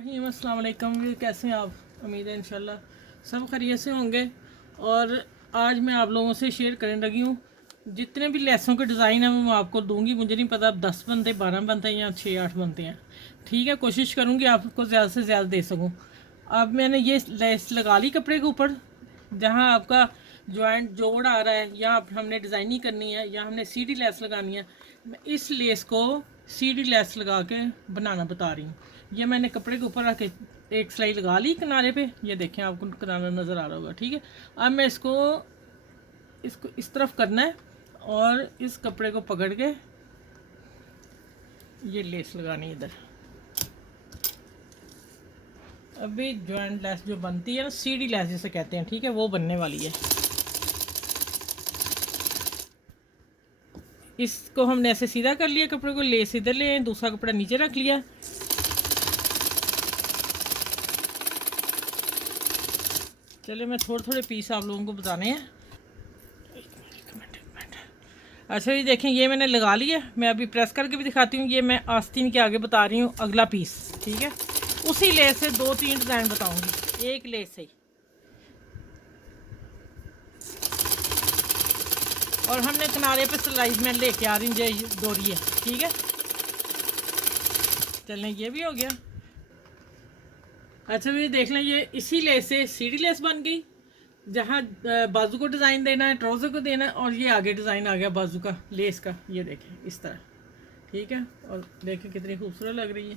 रहीम अस्सलाम वालेकुम। कैसे हैं आप? उम्मीद है इंशाल्लाह सब खैरियत से होंगे। और आज मैं आप लोगों से शेयर करने लगी हूँ जितने भी लेसों के डिज़ाइन हैं मैं आपको दूंगी। मुझे नहीं पता अब 10 बनते 12 बनते हैं या 6-8 बनते हैं। ठीक है, कोशिश करूँगी आपको ज़्यादा से ज़्यादा दे सकूँ। अब मैंने ये लेस लगा ली कपड़े के ऊपर, जहाँ आपका जॉइंट जोड़ आ रहा है यहाँ हमने डिज़ाइनिंग करनी है या हमने सीढ़ी लेस लगानी है। मैं इस लेस को सीढ़ी लेस लगा के बनाना बता रही हूँ। ये मैंने कपड़े के ऊपर रख के एक सिलाई लगा ली किनारे पे, ये देखें आपको किनारा नज़र आ रहा होगा। ठीक है, अब मैं इसको इस तरफ करना है और इस कपड़े को पकड़ के ये लेस लगानी है इधर। अभी जॉइंट लेस जो बनती है ना, सीढ़ी लेस जिसे कहते हैं, ठीक है, वो बनने वाली है। इसको हमने ऐसे सीधा कर लिया कपड़े को, लेस इधर ले, दूसरा कपड़ा नीचे रख लिया। चलिए मैं थोड़े थोड़े पीस आप लोगों को बताने हैं। अच्छा जी देखें, ये मैंने लगा लिया। मैं अभी प्रेस करके भी दिखाती हूँ। ये मैं आस्तीन के आगे बता रही हूँ अगला पीस। ठीक है, उसी लेस से 2-3 डिज़ाइन बताऊंगी, एक लेस से। और हमने किनारे पे सिलाई में लेके आ रही है डोरी है। ठीक है, चलें ये भी हो गया। अच्छा भी देख लें, ये इसी लेस से सीढ़ी लेस बन गई, जहाँ बाजू को डिज़ाइन देना है, ट्राउज़र को देना है, और ये आगे डिज़ाइन आ गया बाजू का लेस का। ये देखें इस तरह। ठीक है, और देखें कितनी खूबसूरत लग रही है।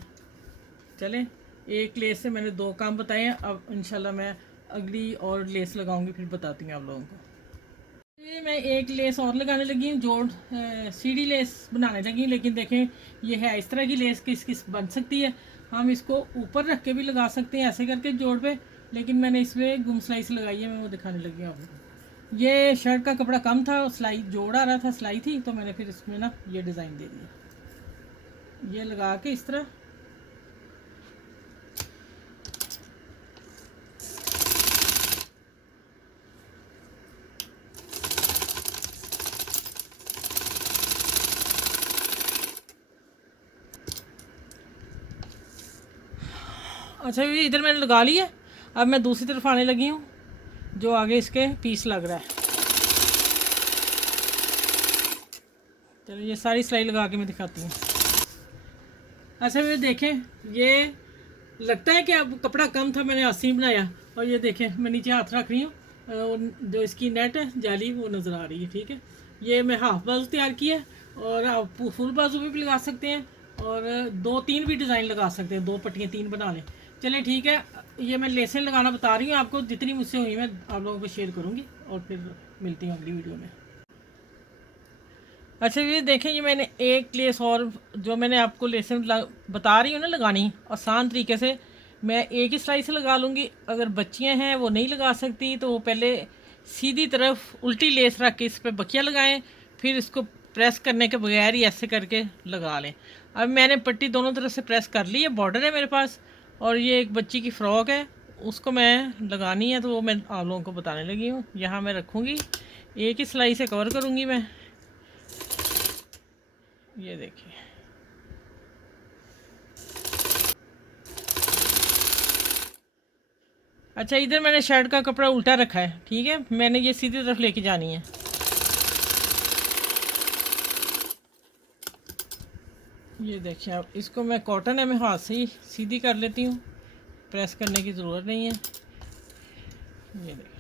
चलें, एक लेस से मैंने 2 काम बताए हैं। अब इंशाल्लाह मैं अगली और लेस लगाऊंगी, फिर बताती हूँ आप लोगों को। ये मैं एक लेस और लगाने लगी हूँ, जोड़ सीढ़ी लेस बनाने लगी हूँ। लेकिन देखें ये है इस तरह की लेस, किस किस बन सकती है। हम इसको ऊपर रख के भी लगा सकते हैं ऐसे करके जोड़ पे, लेकिन मैंने इसमें गुम सिलाई से लगाई है, मैं वो दिखाने लगी हूँ आपको। ये शर्ट का कपड़ा कम था, सिलाई जोड़ आ रहा था, सिलाई थी, तो मैंने फिर इसमें ना ये डिज़ाइन दे दिया। ये लगा के इस तरह। अच्छा ये इधर मैंने लगा लिया। अब मैं दूसरी तरफ आने लगी हूँ, जो आगे इसके पीस लग रहा है। चलो ये सारी सिलाई लगा के मैं दिखाती हूँ। अच्छा ये देखें, ये लगता है कि अब कपड़ा कम था, मैंने आस्तीन बनाया। और ये देखें मैं नीचे हाथ रख रही हूँ, और जो इसकी नेट है जाली वो नज़र आ रही है। ठीक है, ये मैं हाफ बाजू तैयार किया है, और आप फुल बाजू भी लगा सकते हैं, और 2-3 भी डिज़ाइन लगा सकते हैं, 2 पट्टियाँ 3 बना लें। चलिए ठीक है, ये मैं लेसें लगाना बता रही हूँ आपको, जितनी मुझसे हुई मैं आप लोगों को शेयर करूँगी, और फिर मिलती हूँ अगली वीडियो में। अच्छा ये देखें, ये मैंने एक लेस और जो मैंने आपको लेसें बता रही हूँ ना लगानी आसान तरीके से, मैं एक ही सिलाई से लगा लूँगी। अगर बच्चियाँ हैं वो नहीं लगा सकती, तो वो पहले सीधी तरफ उल्टी लेस रख के इस पर बखिया लगाएं, फिर इसको प्रेस करने के बगैर ही ऐसे करके लगा लें। अब मैंने पट्टी दोनों तरफ से प्रेस कर ली है, बॉर्डर है मेरे पास, और ये एक बच्ची की फ़्रॉक है, उसको मैं लगानी है, तो वो मैं आप लोगों को बताने लगी हूँ। यहाँ मैं रखूँगी, एक ही सिलाई से कवर करूँगी मैं। ये देखिए, अच्छा इधर मैंने शर्ट का कपड़ा उल्टा रखा है। ठीक है, मैंने ये सीधी तरफ लेके जानी है। ये देखिए, आप इसको मैं कॉटन है, मैं हाथ से ही सीधी कर लेती हूँ, प्रेस करने की ज़रूरत नहीं है। ये देखिए,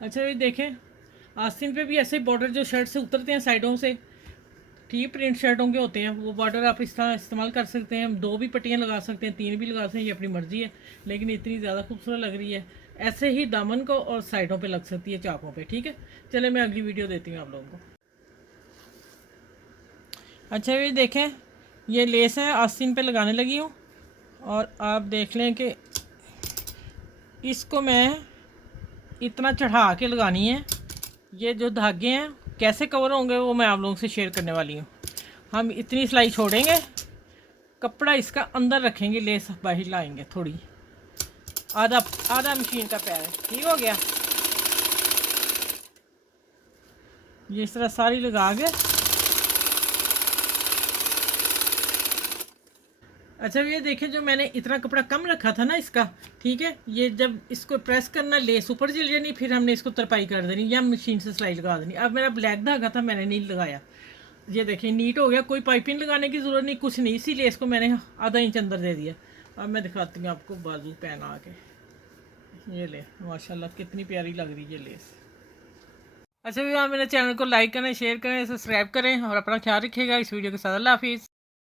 अच्छा ये देखें, आस्तीन पे भी ऐसे बॉर्डर जो शर्ट से उतरते हैं साइडों से, ठीक है, प्रिंट शर्टों के होते हैं, वो बॉर्डर आप इस तरह इस्तेमाल कर सकते हैं। 2 भी पट्टियाँ लगा सकते हैं, 3 भी लगा सकते हैं, ये अपनी मर्ज़ी है, लेकिन इतनी ज़्यादा खूबसूरत लग रही है। ऐसे ही दामन को और साइडों पे लग सकती है, चाकों पे। ठीक है, चले मैं अगली वीडियो देती हूँ आप लोगों को। अच्छा ये देखें, ये लेस है, आस्तीन पे लगाने लगी हूँ, और आप देख लें कि इसको मैं इतना चढ़ा के लगानी है। ये जो धागे हैं कैसे कवर होंगे वो मैं आप लोगों से शेयर करने वाली हूँ। हम इतनी सिलाई छोड़ेंगे, कपड़ा इसका अंदर रखेंगे, लेस बाहर लाएंगे थोड़ी। आधा आधा मशीन का पैर है। ठीक हो गया। ये इस तरह सारी लगा के, अच्छा ये देखिए जो मैंने इतना कपड़ा कम रखा था ना इसका, ठीक है, ये जब इसको प्रेस करना, लेस ऊपर चल जानी, फिर हमने इसको तरपाई कर देनी या मशीन से सिलाई लगा देनी। अब मेरा ब्लैक धागा था, मैंने नहीं लगाया। ये देखिए नीट हो गया, कोई पाइपिंग लगाने की ज़रूरत नहीं, कुछ नहीं, इसी लेस को मैंने आधा इंच अंदर दे दिया। अब मैं दिखाती हूँ आपको बाजू पहना के। ये ले माशाल्लाह कितनी प्यारी लग रही है ये लेस। अच्छा भी आप मेरे चैनल को लाइक करें, शेयर करें, सब्सक्राइब करें और अपना ख्याल रखिएगा। इस वीडियो के साथ अल्लाह हाफिज़।